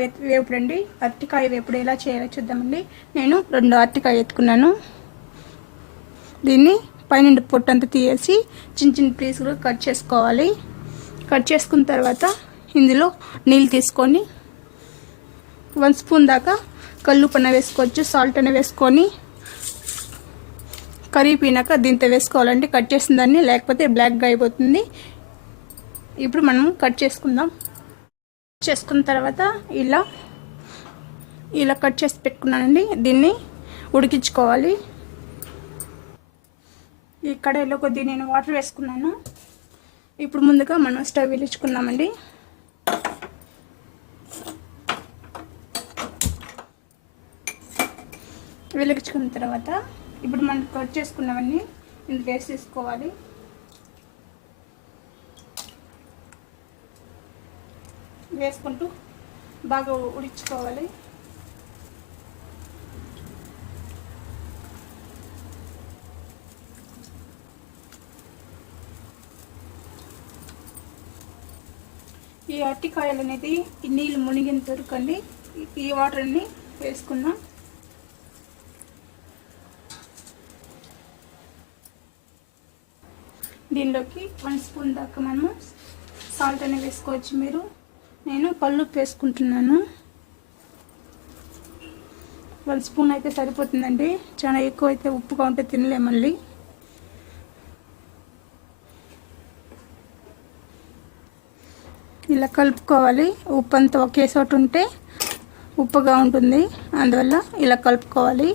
అరటికాయ వేపుడు అండి. అరటికాయ వేపుడు ఎలా చేయాలో చూద్దామండి. నేను 2 అరటికాయ ఎత్తుకున్నాను. దీన్ని పైన పొట్టంతా తీసేసి చిన్న చిన్న పీసులు కట్ చేసుకోవాలి. కట్ చేసుకున్న తర్వాత ఇందులో నీళ్ళు తీసుకొని 1 స్పూన్ దాకా కల్లుపన్న వేసుకోవచ్చు, సాల్ట్ అనే వేసుకొని కరిగిపోయినాక దీంతో వేసుకోవాలంటే కట్ చేసిన దాన్ని, లేకపోతే బ్లాక్గా అయిపోతుంది. ఇప్పుడు మనం కట్ చేసుకుందాం. చేసుకున్న తర్వాత ఇలా కట్ చేసి పెట్టుకున్నానండి. దీన్ని ఉడికించుకోవాలి. ఈ కడాయిలో కొద్దిగా నేను వాటర్ వేసుకున్నాను. ఇప్పుడు ముందుగా మనం స్టవ్ వెలిగించుకుందామండి. వెలిగించుకున్న తర్వాత ఇప్పుడు మనం కట్ చేసుకున్నవన్నీ ఇందులో వేసేసుకోవాలి. వేసుకుంటూ బాగా ఉడికించుకోవాలి. ఈ అరటికాయలు అనేది ఈ నీళ్ళు మునిగిన దొరకండి. ఈ వాటర్ని వేసుకున్నాం. దీనిలోకి 1 స్పూన్ దాకా మనము సాల్ట్ అనేది వేసుకోవచ్చు. నేను కల్లుప్పు వేసుకుంటున్నాను. 1 స్పూన్ అయితే సరిపోతుందండి. చాలా ఎక్కువ అయితే ఉప్పుగా ఉంటే తినలేం మళ్ళీ. ఇలా కలుపుకోవాలి. ఉప్పు అంతా ఒకే చోట ఉంటే ఉప్పుగా ఉంటుంది, అందువల్ల ఇలా కలుపుకోవాలి.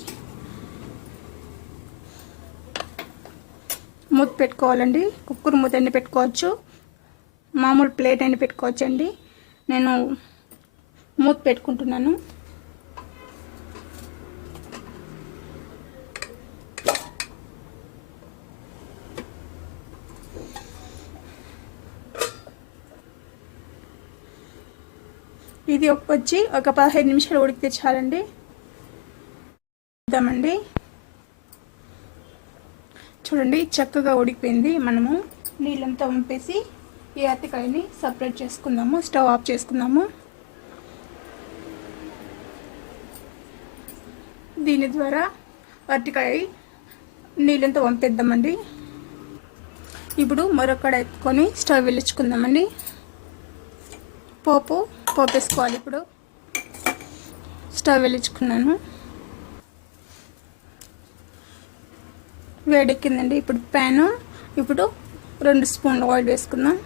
మూత పెట్టుకోవాలండి. కుక్కర్ మూత అయినా పెట్టుకోవచ్చు, మామూలు ప్లేట్ అయినా పెట్టుకోవచ్చు అండి. నేను మూత పెట్టుకుంటున్నాను. ఇది వచ్చి ఒక 15 నిమిషాలు ఉడికితే చాలండి. చూద్దామండి. చూడండి, చక్కగా ఉడికిపోయింది. మనము నీళ్ళంతా వంపేసి ఈ అరటికాయని సపరేట్ చేసుకుందాము. స్టవ్ ఆఫ్ చేసుకుందాము. దీని ద్వారా అరటికాయ నీళ్ళంతా వంపేద్దామండి. ఇప్పుడు మరొక ఎత్తుకొని స్టవ్ వెలిగించుకుందామండి. పోపు వేసుకోవాలి. ఇప్పుడు స్టవ్ వెలిగించుకున్నాను. వేడెక్కిందండి. ఇప్పుడు ప్యాను, ఇప్పుడు 2 స్పూన్ల ఆయిల్ వేసుకుందాం.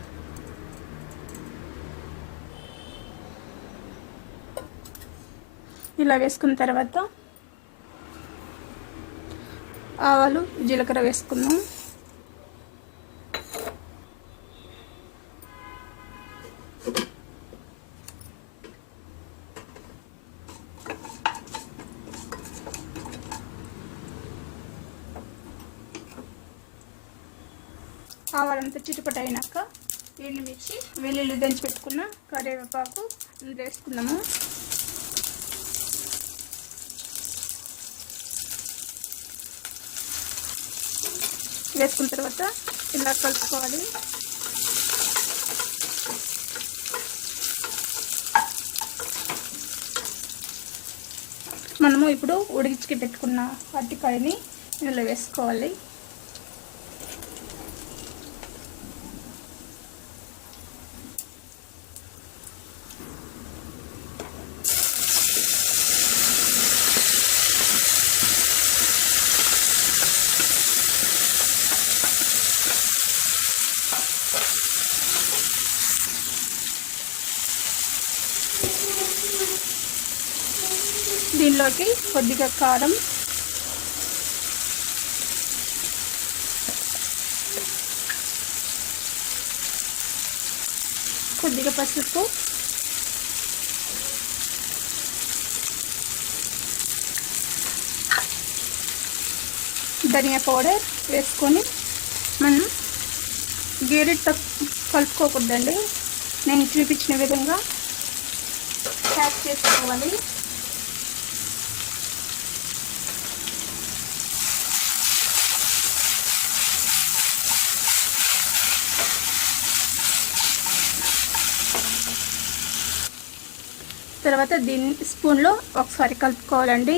ఇలా వేసుకున్న తర్వాత ఆవాలు, జీలకర్ర వేసుకుందాం. ఆవాలంతా చిటుపట అయినాక ఎండుమిర్చి, వెల్లుల్లి దంచి పెట్టుకున్న కరివేపాకు వేసుకుందాము. వేసుకున్న తర్వాత ఇలా కలుపుకోవాలి. మనము ఇప్పుడు ఉడికించి పెట్టుకున్న అరటికాయని ఇందులో వేసుకోవాలి. దీనిలోకి కొద్దిగా కారం, కొద్దిగా పసుపు, ధనియా పౌడర్ వేసుకొని మనం గేరెట్తో కలుపుకోకూడదండి. నేను చూపించిన విధంగా ప్యాక్ చేసుకోవాలి. తర్వాత దీన్ని స్పూన్లో ఒకసారి కలుపుకోవాలండి.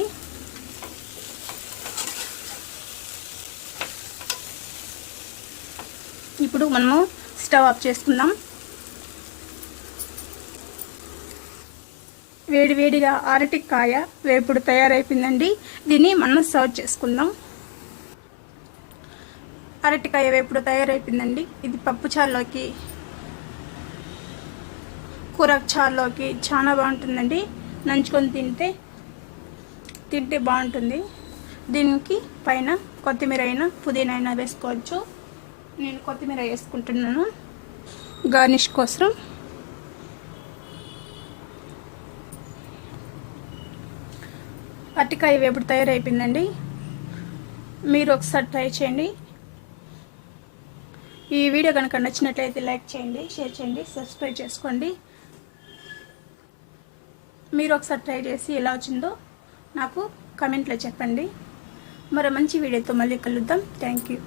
ఇప్పుడు మనము స్టవ్ ఆఫ్ చేసుకుందాం. వేడివేడిగా అరటికాయ వేపుడు తయారైపోయిందండి. దీన్ని మనం సర్వ్ చేసుకుందాం. అరటికాయ వేపుడు తయారైపోయిందండి. ఇది పప్పు చారులోకి, కూర చారులోకి చాలా బాగుంటుందండి. నంచుకొని తింటే బాగుంటుంది. దీనికి పైన కొత్తిమీర అయినా పుదీనా అయినా వేసుకోవచ్చు. నేను కొత్తిమీర వేసుకుంటున్నాను గార్నిష్ కోసం. అరటికాయ వేపుడు తయారైపోయిందండి. మీరు ఒకసారి ట్రై చేయండి. ఈ వీడియో కనుక నచ్చినట్లయితే లైక్ చేయండి, షేర్ చేయండి, సబ్స్క్రైబ్ చేసుకోండి. మీరు ఒకసారి ట్రై చేసి ఎలా వచ్చిందో నాకు కామెంట్లో చెప్పండి. మరో మంచి వీడియోతో మళ్ళీ కలుద్దాం. Thank you.